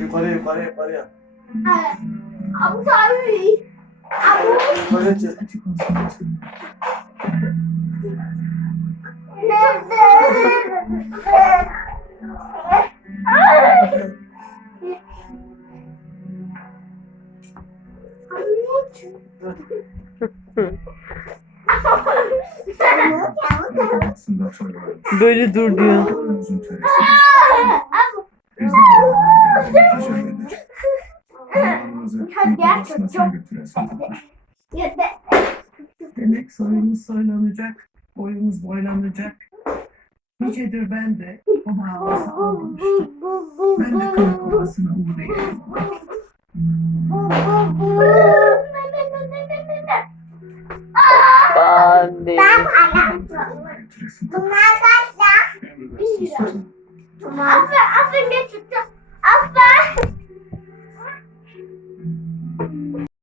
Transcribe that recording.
Yukarıya yukarıya yukarıya. Abu tabii. Abu. Yukarıya. Aslında sorular. Böyle dur diyor. Sanatlar. Ya da Demek soyumuz soylanacak, boyumuz boylanacak. Nicedir ben de baba havası almamıştım. Ben de kırık kovasına uğrayayım. Anne. Götüresin. Bunlar kaç Emredersin sultanım. Aslan, aslan geç.